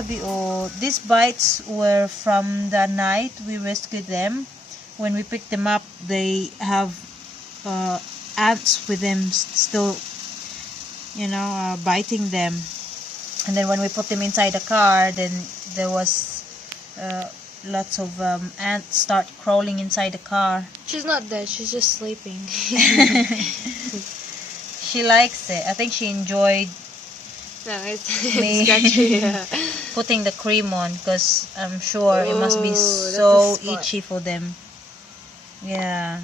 habi oh, these bites were from the night we rescued them. When we picked them up, they have ants with them still, you know, biting them. And then when we put them inside the car, then there was lots of ants start crawling inside the car. She's not dead, she's just sleeping. She likes it. I think she enjoyed me putting the cream on, because I'm sure it must be so itchy for them. Yeah.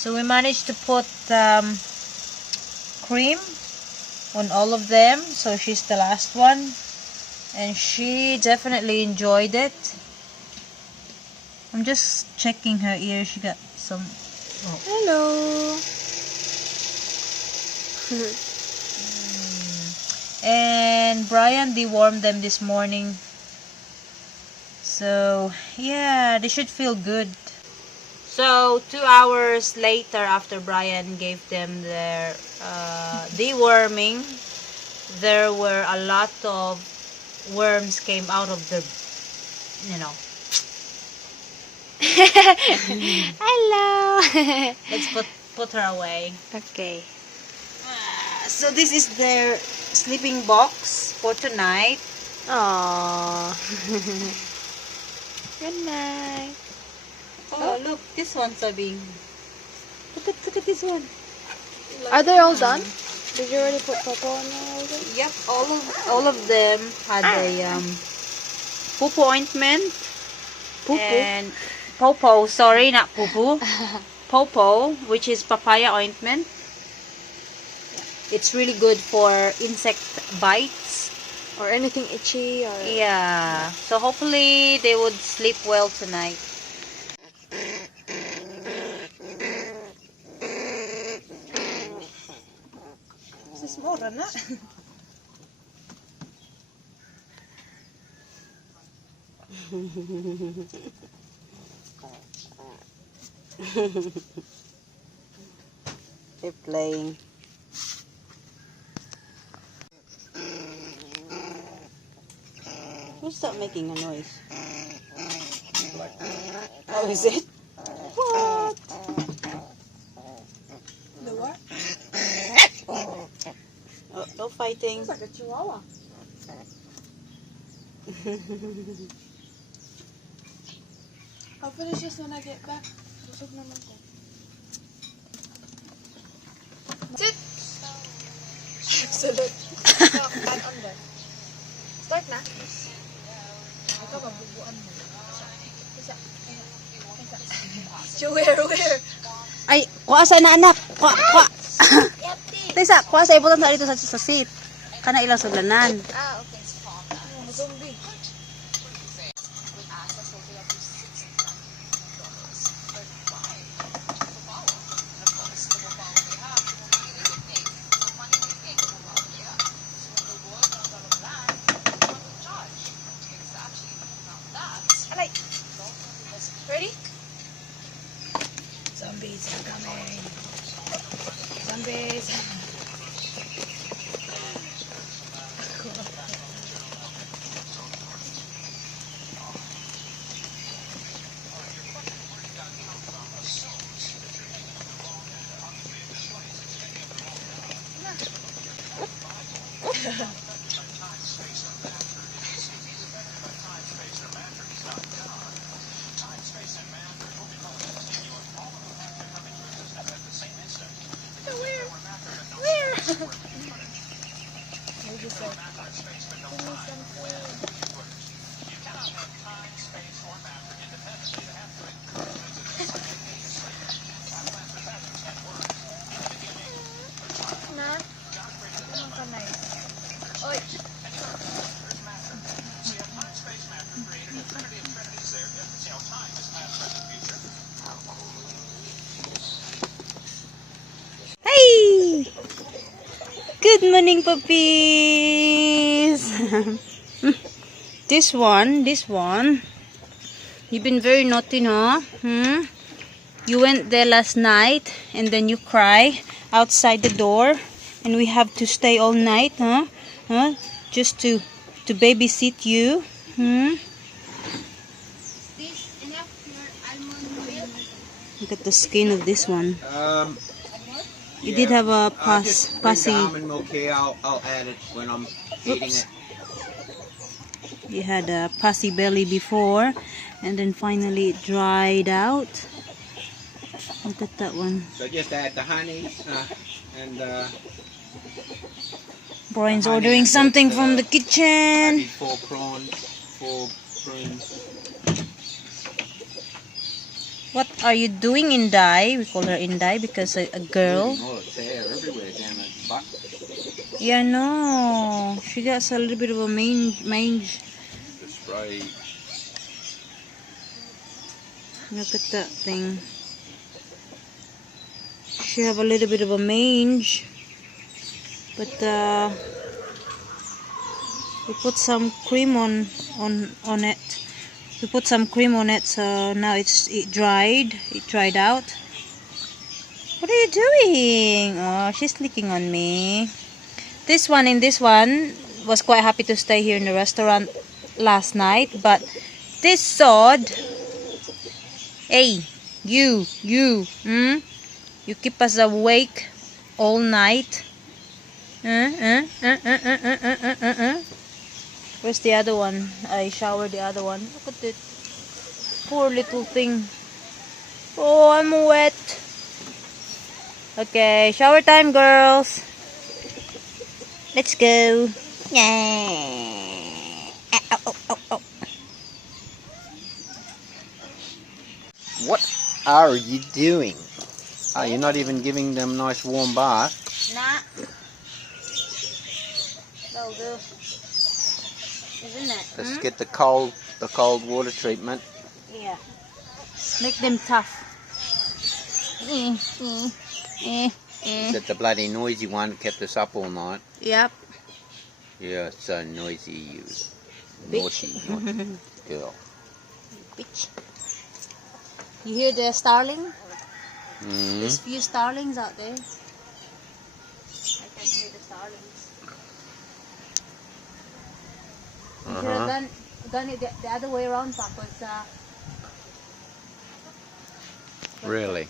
So we managed to put cream on all of them. So she's the last one, and she definitely enjoyed it. I'm just checking her ear. She got some. Oh. Hello. And Brian dewormed them this morning. So yeah, they should feel good. So 2 hours later, after Brian gave them their deworming, there were a lot of worms came out of the, you know. Hello. Let's put her away. Okay. So this is their sleeping box for tonight. Aww. Good night. Oh, look, this one's a big. Look at this one. Are they all done? Did you already put Popo on there? Yep, all of them had a poo ointment. Poo-poo? And Popo, sorry, not poo-poo. Popo, which is papaya ointment. It's really good for insect bites. Or anything itchy? Or... Yeah. So hopefully they would sleep well tonight. This is more than that. They're playing. Who's that making a noise? Oh, is it? What? The what? Oh, no fighting. It's like a chihuahua. I'll finish this when I get back. Sit! Excellent. Add on there. Start na. Ito, mabubuan mo. Isa. Where? Ay, kuha sa na anak. Kuha. Tisa, kuha sa ibutan sa dito sa seat. Kana ilang sulanan. Ah, okay. Zombie. Ready? Zombies are coming. Zombies. Hey! Good morning, puppies! This one, you've been very naughty, no? You went there last night and then you cry outside the door and we have to stay all night, huh? just to babysit you. Look at the skin of this one. You did have a pussy. Almond milk here. I'll add it when I'm eating it. You had a pussy belly before, and then finally it dried out. Look at that one. So just add the honey and Brian's ordering something from the kitchen. maybe 4 prunes. What are you doing, Inday? We call her Inday because a girl. Oh, it's hair everywhere down her butt. Yeah, no. She got a little bit of a mange. The spray. Look at that thing. She have a little bit of a mange, but we put some cream on it. We put some cream on it, so now it dried. It dried out. What are you doing? Oh, she's licking on me. This one was quite happy to stay here in the restaurant last night, but this sod, hey, you keep us awake all night. Where's the other one? I showered the other one. Look at it. Poor little thing. Oh, I'm wet. Okay, shower time, girls. Let's go. Yeah. Oh. What are you doing? Oh, you're not even giving them a nice warm bath. Nah. That'll do. Isn't it? Let's get the cold water treatment. Yeah. Make them tough. That the bloody noisy one kept us up all night. Yep. You're so noisy, you Bitch. naughty girl. Bitch. You hear the starling? Mm. There's few starlings out there. I can hear the starlings. You should have done it the other way around, because Really?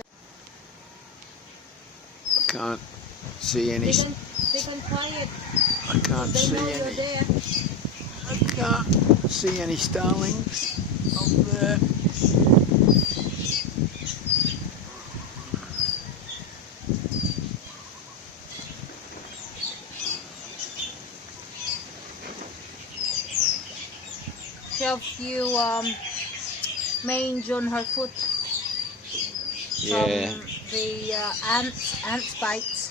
I can't see any. they can try it. I can't They see know you're any. there. I can't see any starlings up there. She have few mange on her foot Yeah. from the ants bites.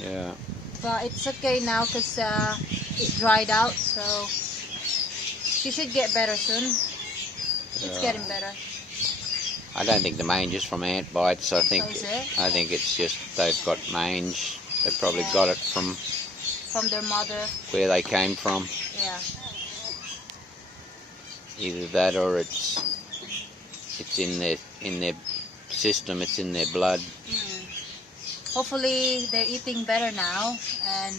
Yeah. But it's okay now because it dried out, so she should get better soon. It's getting better. I don't think the mange is from ant bites. I think Oh, is it? I think it's just they've got mange. They probably got it from From their mother. where they came from. Yeah. Either that or it's in their system. It's in their blood. Hopefully they're eating better now, and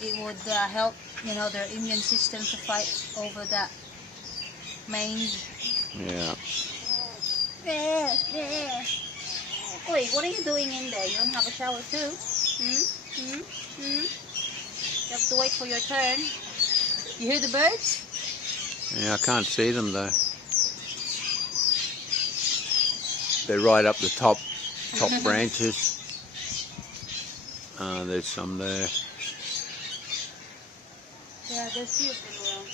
it would help, their immune system to fight over that mange. Yeah. Wait, what are you doing in there? You don't have a shower too? You have to wait for your turn. You hear the birds? Yeah, I can't see them though. They're right up the top branches. There's some there. Yeah, there's few of them around.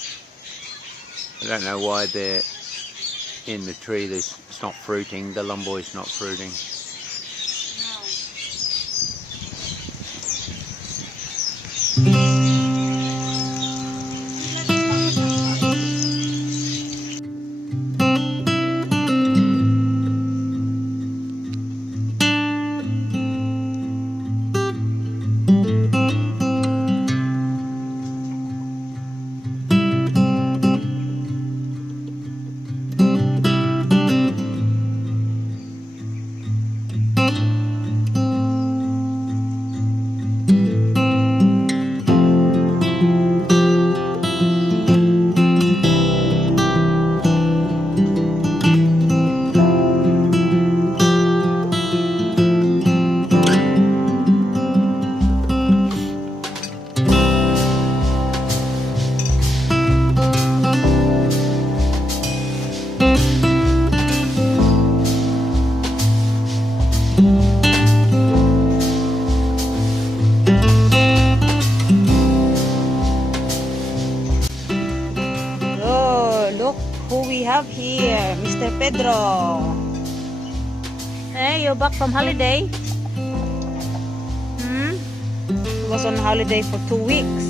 I don't know why they're in the tree. It's not fruiting. The lumboy's not fruiting. who we have here, Mr. Pedro. Hey, you're back from holiday? He was on holiday for 2 weeks.